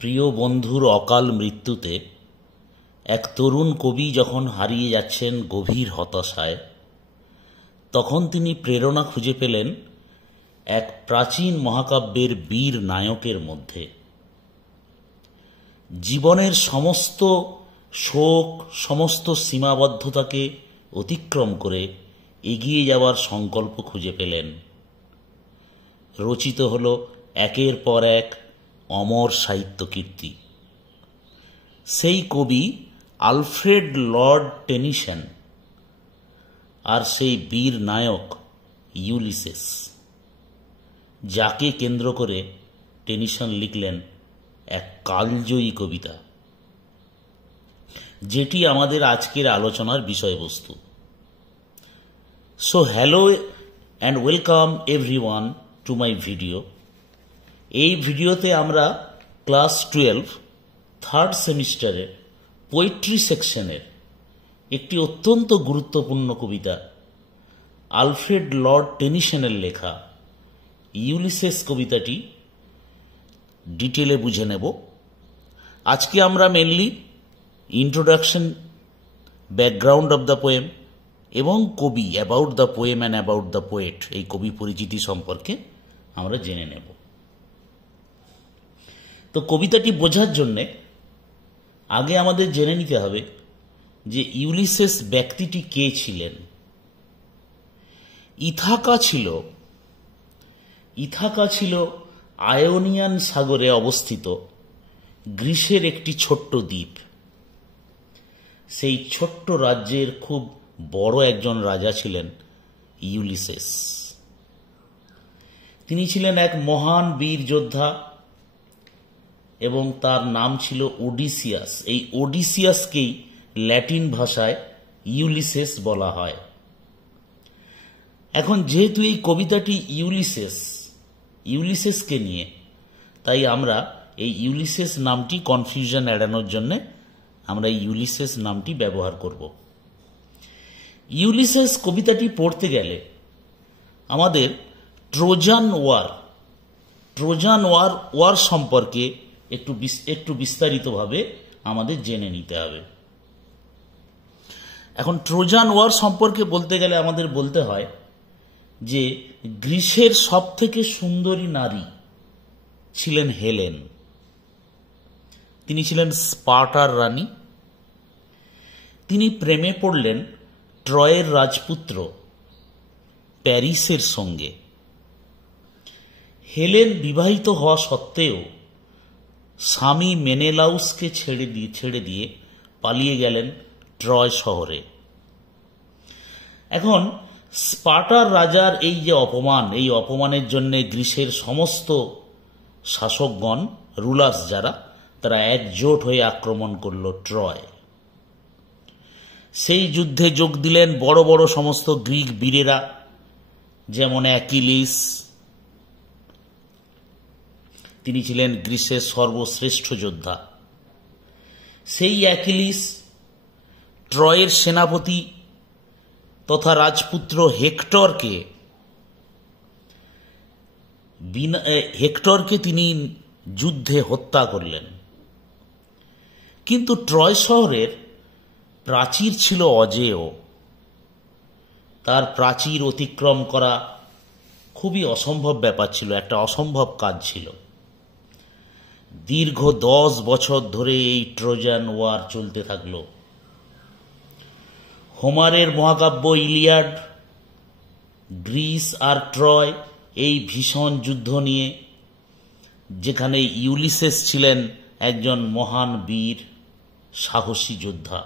প্রিয় বন্ধুর অকাল মৃত্যুতে এক তরুণ কবি যখন হারিয়ে যাচ্ছেন গভীর হতাশায়, তখন তিনি প্রেরণা খুঁজে পেলেন এক প্রাচীন মহাকাব্যের বীর নায়কের মধ্যে। জীবনের সমস্ত শোক, সমস্ত সীমাবদ্ধতাকে অতিক্রম করে এগিয়ে যাওয়ার সংকল্প খুঁজে পেলেন। রচিত হল একের পর এক অমর সাহিত্য কীর্তি। সেই কবি আলফ্রেড লর্ড টেনিসন, আর সেই বীর নায়ক ইউলিসেস, যাকে কেন্দ্র করে টেনিসন লিখলেন এক কালজয়ী কবিতা, যেটি আমাদের আজকের আলোচনার বিষয়বস্তু। So hello and welcome everyone to my video. এই ভিডিওতে আমরা ক্লাস 12 থার্ড সেমিস্টারের পোয়েট্রি সেকশনের একটি অত্যন্ত গুরুত্বপূর্ণ কবিতা, আলফ্রেড লর্ড টেনিসনের লেখা ইউলিসেস কবিতাটি ডিটেলে বুঝে নেব। আজকে আমরা mainly introduction, background of the poem এবং কবি, about the poem and about the poet, এই কবি পরিচিতি সম্পর্কে আমরা জেনে নেব। তো কবিতাটি বোঝার জন্যে আগে আমাদের জেনে নিতে হবে যে ইউলিসেস ব্যক্তিটি কে ছিলেন। ইথাকা ছিল আয়োনিয়ান সাগরে অবস্থিত গ্রিসের একটি ছোট্ট দ্বীপ। সেই ছোট্ট রাজ্যের খুব বড় একজন রাজা ছিলেন ইউলিসেস। তিনি ছিলেন এক মহান বীর যোদ্ধা এবং তার নাম ছিল ওডিসিয়াস। এই ওডিসিয়াসকেই ল্যাটিন ভাষায় ইউলিসেস বলা হয়। এখন যেহেতু এই কবিতাটি ইউলিসেসকে নিয়ে, তাই আমরা এই ইউলিসেস নামটি কনফিউশন এড়ানোর জন্য আমরা ইউলিসেস নামটি ব্যবহার করব। ইউলিসেস কবিতাটি পড়তে গেলে আমাদের ট্রোজান ওয়ার সম্পর্কে একটু বিস্তারিতভাবে আমাদের জেনে নিতে হবে। এখন ট্রোজান ওয়ার সম্পর্কে বলতে গেলে আমাদের বলতে হয় যে গ্রিসের সব থেকে সুন্দরী নারী ছিলেন হেলেন। তিনি ছিলেন স্পার্টার রানী। তিনি প্রেমে পড়লেন ট্রয়ের রাজপুত্র প্যারিসের সঙ্গে। হেলেন বিবাহিত হওয়া সত্ত্বেও স্বামী মেনেলাউসকে ছেড়ে দিয়ে পালিয়ে গেলেন ট্রয় শহরে। এখন স্পার্টার রাজার এই যে অপমান, এই অপমানের জন্য গ্রিসের সমস্ত শাসকগণ, রুলার্স যারা, তারা একজোট হয়ে আক্রমণ করল ট্রয়। সেই যুদ্ধে যোগ দিলেন বড় বড় সমস্ত গ্রিক বীরেরা, যেমন অ্যাকিলিস। তিনি ছিলেন গ্রিসের সর্বশ্রেষ্ঠ যোদ্ধা। সেই অ্যাকিলিস ট্রয়ের সেনাপতি তথা রাজপুত্র হেক্টরকে তিনি যুদ্ধে হত্যা করলেন। কিন্তু ট্রয় শহরের প্রাচীর ছিল অজেয়। তার প্রাচীর অতিক্রম করা খুবই অসম্ভব ব্যাপার ছিল, একটা অসম্ভব কাজ ছিল। দীর্ঘ 10 বছর ধরে এই ট্রোজান ওয়ার চলতে থাকল। হোমারের মহাকাব্য ইলিয়াড, গ্রিস আর ট্রয়, এই ভীষণ যুদ্ধ নিয়ে, যেখানে ইউলিসেস ছিলেন একজন মহান বীর, সাহসী যোদ্ধা।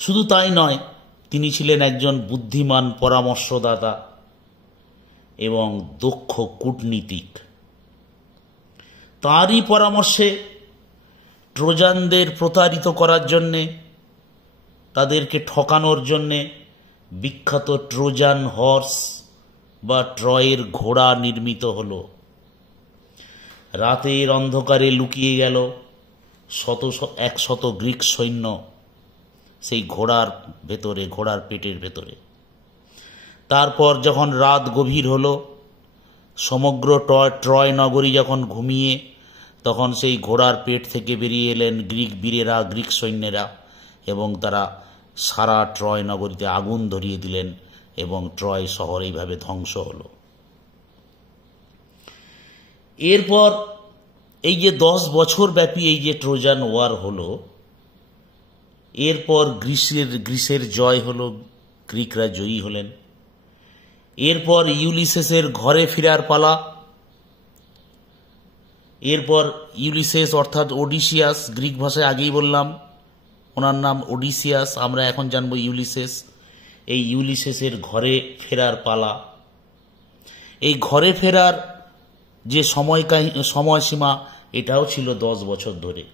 শুধু তাই নয়, তিনি ছিলেন একজন বুদ্ধিমান পরামর্শদাতা এবং দক্ষ কূটনীতিক। তাঁরই পরামর্শে ট্রোজানদের প্রতারিত করার জন্যে, তাদেরকে ঠকানোর জন্যে বিখ্যাত ট্রোজান হর্স বা ট্রয়ের ঘোড়া নির্মিত হল। রাতের অন্ধকারে লুকিয়ে গেল 100 গ্রিক সৈন্য সেই ঘোড়ার পেটের ভেতরে। তারপর যখন রাত গভীর হল, সমগ্র ট্রয় নগরী যখন ঘুমিয়ে তখন সেই ঘোড়ার পেট থেকে বেরিয়ে এলেন গ্রিক বীরেরা, গ্রিক সৈন্যেরা, এবং তারা সারা ট্রয় নগরীতে আগুন ধরিয়ে দিলেন এবং ট্রয় শহর এইভাবে ধ্বংস হল। এরপর এই যে 10 বছর ব্যাপী এই যে ট্রোজান ওয়ার হলো, এরপর গ্রিসের জয় হলো, গ্রিকরা জয়ী হলেন। এরপর ইউলিসেসের ঘরে ফেরার পালা। এরপর ইউলিসেস অর্থাৎ ওডিসিয়াস, গ্রিক ভাষায় আগেই বললাম ওনার নাম ওডিসিয়াস, আমরা এখন জানবো ইউলিসেস। এই ইউলিসেসের ঘরে ফেরার পালা। এই ঘরে ফেরার যে সময়সীমা এটাও ছিল 10 বছর ধরে।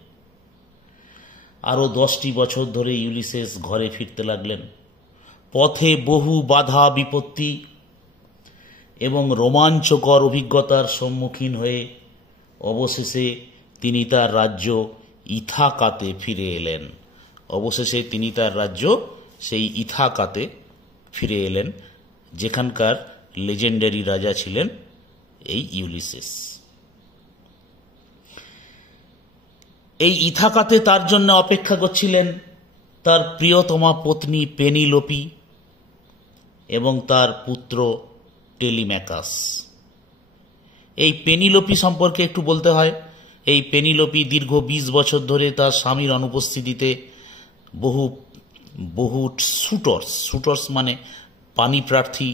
আরও 10টি বছর ধরে ইউলিসেস ঘরে ফিরতে লাগলেন। পথে বহু বাধা বিপত্তি এবং রোমাঞ্চকর অভিজ্ঞতার সম্মুখীন হয়ে অবশেষে তিনি তার রাজ্য ইথাকাতে ফিরে এলেন। অবশেষে তিনি তার রাজ্য সেই ইথাকাতে ফিরে এলেন, যেখানকার লেজেন্ডারি রাজা ছিলেন এই ইউলিসেস। এই ইথাকাতে তার জন্য অপেক্ষা করছিলেন তার প্রিয়তমা পত্নী পেনিলোপি এবং তার পুত্র টেলিম্যাকাস। এই পেনিলোপি সম্পর্কে একটু বলতে হয়। এই পেনিলোপি দীর্ঘ 20 বছর ধরে তার স্বামীর অনুপস্থিতিতে বহু শুটার্স মানে পানি প্রার্থী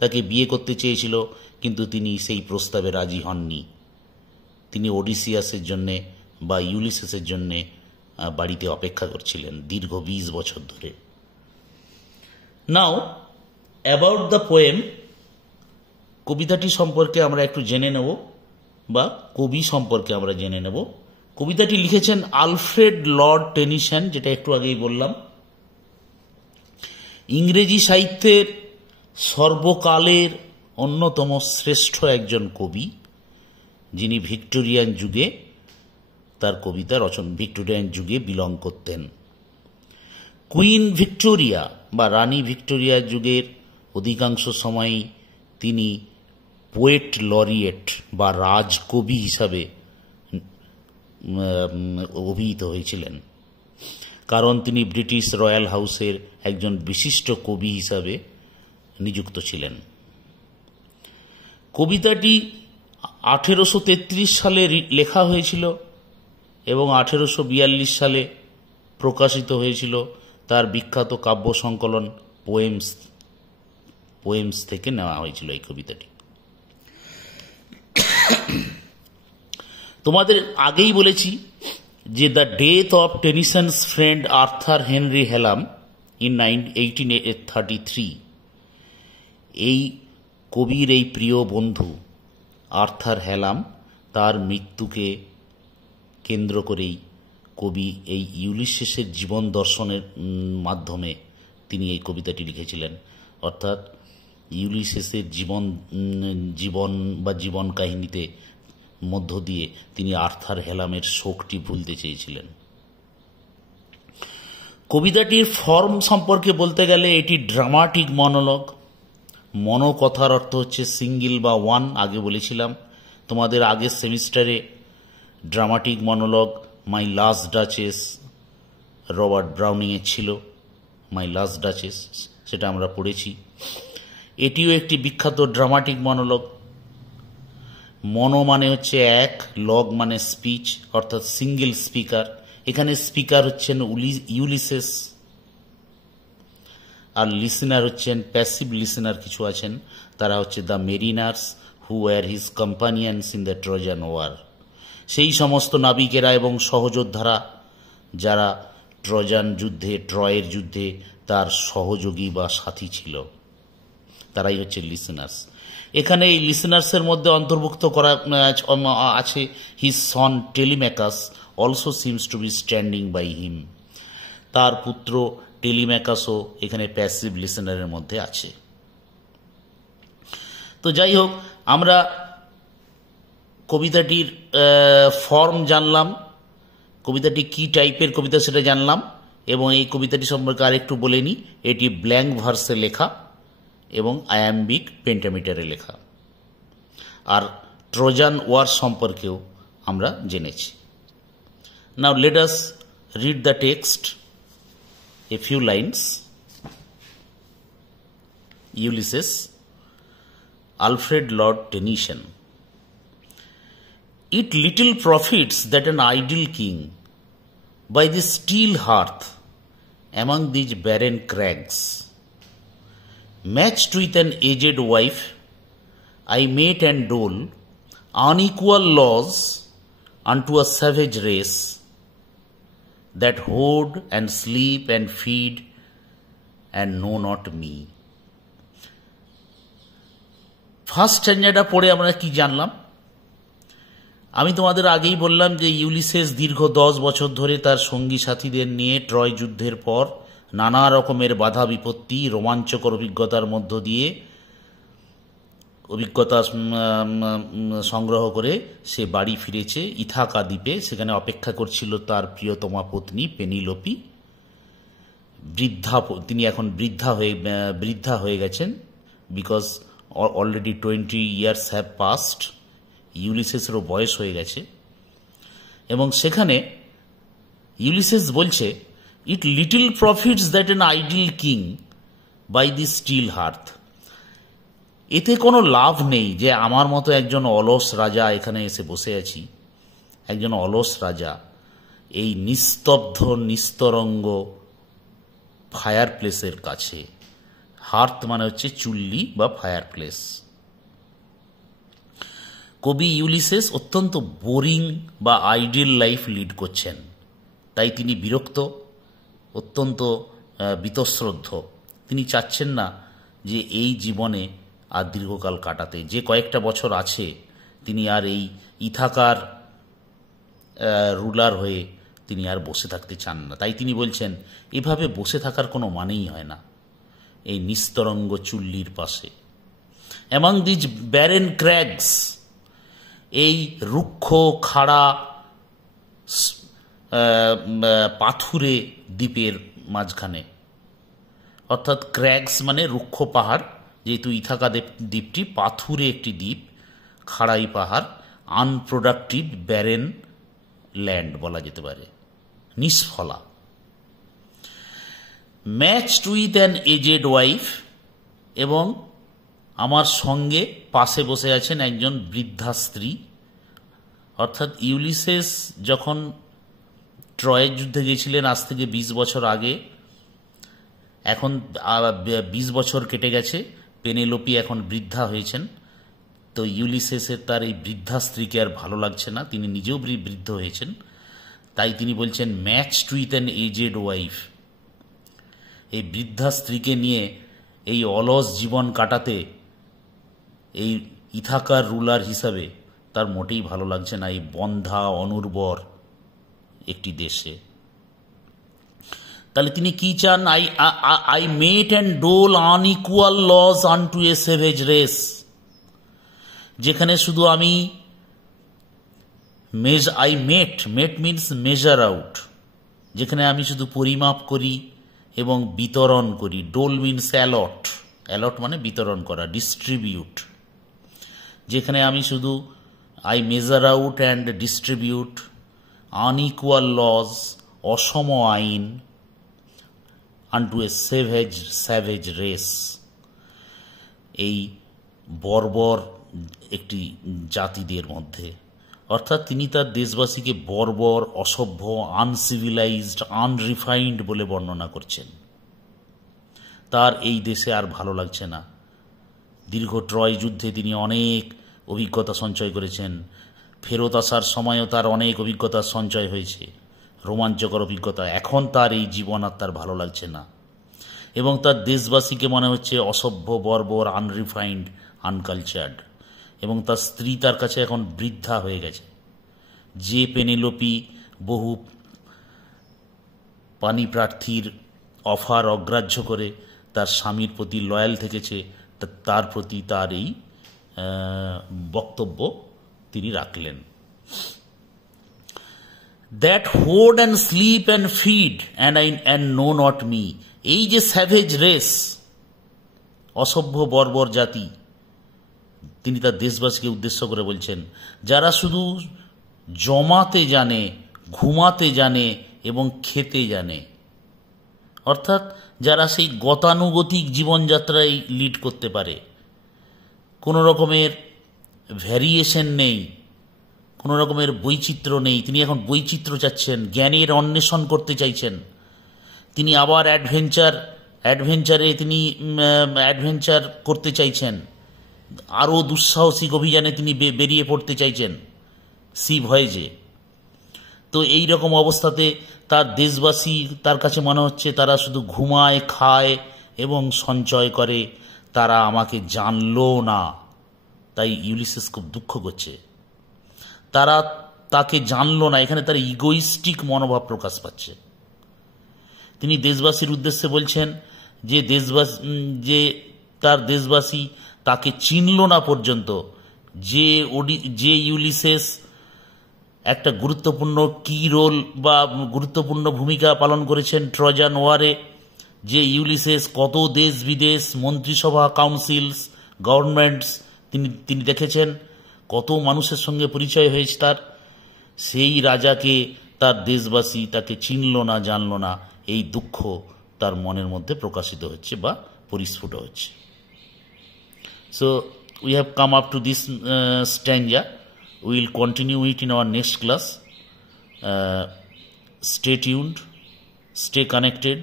তাকে বিয়ে করতে চেয়েছিল, কিন্তু তিনি সেই প্রস্তাবে রাজি হননি। তিনি ওডিসিয়াসের জন্যে বা ইউলিসেসের জন্যে বাড়িতে অপেক্ষা করছিলেন দীর্ঘ 20 বছর ধরে। নাও অ্যাবাউট দ্য পোয়েম, কবিতাটি সম্পর্কে আমরা একটু জেনে নেব, বা কবি সম্পর্কে আমরা জেনে নেব। কবিতাটি লিখেছেন আলফ্রেড লর্ড টেনিসন, যেটা একটু আগেই বললাম। ইংরেজি সাহিত্যের সর্বকালের অন্যতম শ্রেষ্ঠ একজন কবি, যিনি ভিক্টোরিয়ান যুগে তার কবিতা ভিক্টোরিয়ান যুগে বিলং করতেন। কুইন ভিক্টোরিয়া বা রানী ভিক্টোরিয়ার যুগের অধিকাংশ সময়ই তিনি পোয়েট লরিয়েট বা রাজকবি হিসাবে অভিহিত হয়েছিলেন, কারণ তিনি ব্রিটিশ রয়্যাল হাউসের একজন বিশিষ্ট কবি হিসাবে নিযুক্ত ছিলেন। কবিতাটি 1833 সালে লেখা হয়েছিল এবং 1842 সালে প্রকাশিত হয়েছিল তার বিখ্যাত কাব্য সংকলন পোয়েমস থেকে নেওয়া হয়েছিল এই কবিতাটি। তোমাদের আগেই বলেছি যে the death of Tennyson's friend Arthur Henry Hallam in 1833, এই কবির এই প্রিয় বন্ধু আর্থার হেলাম, তার মৃত্যুকে কেন্দ্র করেই কবি এই ইউলিসেসের জীবন দর্শনের মাধ্যমে তিনি এই কবিতাটি লিখেছিলেন। অর্থাৎ ইউলিসেসের জীবন কাহিনীতে মধ্য দিয়ে তিনি আর্থার হেলামের শোকটি ভুলতে চেয়েছিলেন। কবিতাটির ফর্ম সম্পর্কে বলতে গেলে এটি ড্রামাটিক মনোলগ। মনো কথার অর্থ হচ্ছে সিঙ্গেল বা ওয়ান, আগে বলেছিলাম তোমাদের আগের সেমিস্টারে। Dramatic monologue my last duchess Robert ব্রাউনিংয়ের ছিল, মাই লাস্ট ডাচেস, সেটা আমরা পড়েছি। এটিও একটি বিখ্যাত ড্রামাটিক মনোলগ। মনো মানে হচ্ছে এক, লগ মানে স্পিচ, অর্থাৎ সিঙ্গেল স্পিকার। এখানে স্পিকার হচ্ছেন ইউলিসেস, আর লিসেনার হচ্ছেন প্যাসিভ লিসেনার কিছু আছেন, তারা হচ্ছে the mariners who were his companions in the Trojan war. সেই সমস্ত নাবিকেরা এবং সহযোদ্ধারা যারা ট্রয়ের যুদ্ধে তার সহযোগী বা সাথী ছিল, তারাই হচ্ছে লিসেনার্স। এখানে এই লিসেনার্সের মধ্যে অন্তর্ভুক্ত করা আছে his son Telemachus also seems to be standing by him. তার পুত্র টেলিম্যাকাসও এখানে প্যাসিভ লিসেনারের মধ্যে আছে। তো যাই হোক, আমরা কবিতাটির ফর্ম জানলাম, কবিতাটি কি টাইপের কবিতা সেটা জানলাম, এবং এই কবিতাটি সম্পর্কে আরেকটু বলে নিই। এটি ব্ল্যাঙ্ক ভার্সে লেখা এবং আয়াম্বিক পেন্টামিটারে লেখা। আর ট্রোজান ওয়ার সম্পর্কেও আমরা জেনেছি। Now let us read the text, a few lines. Ulysses, Alfred Lord Tennyson. It little profits that an idle king by the steel hearth among these barren crags, matched with an aged wife, I mate and dole unequal laws unto a savage race that hoard and sleep and feed and know not me. First স্ট্যান্ডার্ডটা পড়ে আমরা কি জানলাম? আমি তোমাদের আগেই বললাম যে ইউলিসেস দীর্ঘ 10 বছর ধরে তার সঙ্গী সাথীদের নিয়ে ট্রয় যুদ্ধের পর নানা রকমের বাধা বিপত্তি, রোমাঞ্চকর অভিজ্ঞতার মধ্য দিয়ে অভিজ্ঞতা সংগ্রহ করে সে বাড়ি ফিরেছে ইথাকা দ্বীপে। সেখানে অপেক্ষা করছিল তার প্রিয়তমা পত্নী পেনিলোপি। তিনি এখন বৃদ্ধা হয়ে গেছেন, because already 20 years have passed. ইউলিসেসেরও বয়স হয়ে গেছে এবং সেখানে ইউলিসেস বলছে, it little profits that an idle king by the still hearth. এতে কোনো লাভ নেই যে আমার মতো একজন অলস রাজা এখানে এসে বসে আছি, একজন অলস রাজা এই নিস্তব্ধ নিস্তরঙ্গ ফায়ার প্লেসের কাছে। হার্থ মানে হচ্ছে চুল্লি বা ফায়ার প্লেস। কবি ইউলিসেস অত্যন্ত বোরিং বা আইডিয়াল লাইফ লিড করছেন, তাই তিনি বিরক্ত, অত্যন্ত বীতশ্রদ্ধ। তিনি চাচ্ছেন না যে এই জীবনে আর দীর্ঘকাল কাটাতে। যে কয়েকটা বছর আছে তিনি আর এই ইথাকার রুলার হয়ে তিনি আর বসে থাকতে চান না। তাই তিনি বলছেন, এভাবে বসে থাকার কোনো মানেই হয় না এই নিস্তরঙ্গ চুল্লির পাশে। অ্যামং দিজ ব্যারেন ক্র্যাগস, এই রুক্ষ খাড়া পাথুরে দ্বীপের মাঝখানে, অর্থাৎ ক্র্যাগস মানে রুক্ষ পাহাড়, যেহেতু ইথাকা দ্বীপটি পাথুরে একটি দ্বীপ, খাড়াই পাহাড়, আনপ্রোডাক্টিভ ব্যারেন ল্যান্ড বলা যেতে পারে, নিষ্ফলা। Matched with an aged wife, এবং আমার সঙ্গে পাশে বসে আছেন একজন বৃদ্ধা স্ত্রী। অর্থাৎ ইউলিসেস যখন ট্রয়ের যুদ্ধে গেছিলেন আজ থেকে 20 বছর আগে, এখন 20 বছর কেটে গেছে, পেনেলোপি এখন বৃদ্ধা হয়েছেন। তো ইউলিসেসের তার এই বৃদ্ধা স্ত্রীকে আর ভালো লাগছে না, তিনি নিজেও বৃদ্ধ হয়েছেন। তাই তিনি বলছেন, matched with an aged wife. এই বৃদ্ধা স্ত্রীকে নিয়ে এই অলস জীবন কাটাতে এই ইথাকার রুলার হিসাবে তার মোটেই ভালো লাগছে না এই বন্ধা অনুর্বর একটি দেশে। তাহলে তিনি কি চান? I mete and dole unequal laws unto a savage race. যেখানে শুধু আমি মেট মিনস মেজার আউট, যেখানে আমি শুধু পরিমাপ করি এবং বিতরণ করি। ডোল মিনস অ্যালট মানে বিতরণ করা, ডিস্ট্রিবিউট। যেখানে আমি শুধু I measure out and distribute unequal laws, অসম আইন, আনটু এ স্যাভেজ রেস, এই বর্বর একটি জাতিদের মধ্যে। অর্থাৎ তিনি তার দেশবাসীকে বর্বর, অসভ্য, আনসিভিলাইজড, আনরিফাইন্ড বলে বর্ণনা করছেন। তার এই দেশে আর ভালো লাগছে না। দীর্ঘ ট্রয় যুদ্ধে তিনি অনেক অভিজ্ঞতা সঞ্চয় করেছেন, ফেরত আসার সময়ও তার অনেক অভিজ্ঞতার সঞ্চয় হয়েছে, রোমাঞ্চকর অভিজ্ঞতা। এখন তার এই জীবন আর তার ভালো লাগছে না এবং তার দেশবাসীকে মনে হচ্ছে অসভ্য, বর্বর, আনরিফাইন্ড, আনকালচার্ড। এবং তার স্ত্রী তার কাছে এখন বৃদ্ধা হয়ে গেছে। যে পেনেলোপি বহু পানি প্রার্থীর অফার অগ্রাহ্য করে তার স্বামীর প্রতি লয়াল থেকেছে, তার প্রতি তার এই বক্তব্য তিনি রাখলেন। That hoard and sleep and feed and know not me, এই যে স্যাভেজ রেস, অসভ্য বর্বর জাতি, তিনি তার দেশবাসীকে উদ্দেশ্য করে বলছেন, যারা শুধু জমাতে জানে, ঘুমাতে জানে এবং খেতে জানে। অর্থাৎ যারা সেই গতানুগতিক জীবনযাত্রায় লিড করতে পারে, কোনো রকমের ভ্যারিয়েশন নেই, কোনো রকমের বৈচিত্র্য নেই। তিনি এখন বৈচিত্র্য চাচ্ছেন, জ্ঞানের অন্বেষণ করতে চাইছেন। তিনি আবার অ্যাডভেঞ্চার করতে চাইছেন, আরও দুঃসাহসিক অভিযানে তিনি বেরিয়ে পড়তে চাইছেন সি ভয়েজে। তো এই রকম অবস্থাতে তার দেশবাসী, তার কাছে মনে হচ্ছে তারা শুধু ঘুমায়, খায় এবং সঞ্চয় করে, তারা আমাকে জানলো না। তাই ইউলিসেস খুব দুঃখ করছে, তারা তাকে জানলো না। এখানে তার ইগোইস্টিক মনোভাব প্রকাশ পাচ্ছে। তিনি দেশবাসীর উদ্দেশ্যে বলছেন যে তার দেশবাসী তাকে চিনল না পর্যন্ত। যে ইউলিসেস একটা গুরুত্বপূর্ণ কি রোল বা গুরুত্বপূর্ণ ভূমিকা পালন করেছেন ট্রজান ওয়ারে, যে ইউলিসেস কত দেশ বিদেশ, মন্ত্রিসভা, কাউন্সিলস, গভর্নমেন্টস তিনি দেখেছেন, কত মানুষের সঙ্গে পরিচয় হয়েছে তার, সেই রাজাকে তার দেশবাসী তাকে চিনল না, জানল না। এই দুঃখ তার মনের মধ্যে প্রকাশিত হচ্ছে বা পরিস্ফুট হচ্ছে। So we have come up to this stanza. We will continue it in our next class. Stay tuned, stay connected.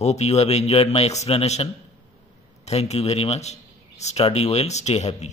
Hope you have enjoyed my explanation. Thank you very much. Study well, stay happy.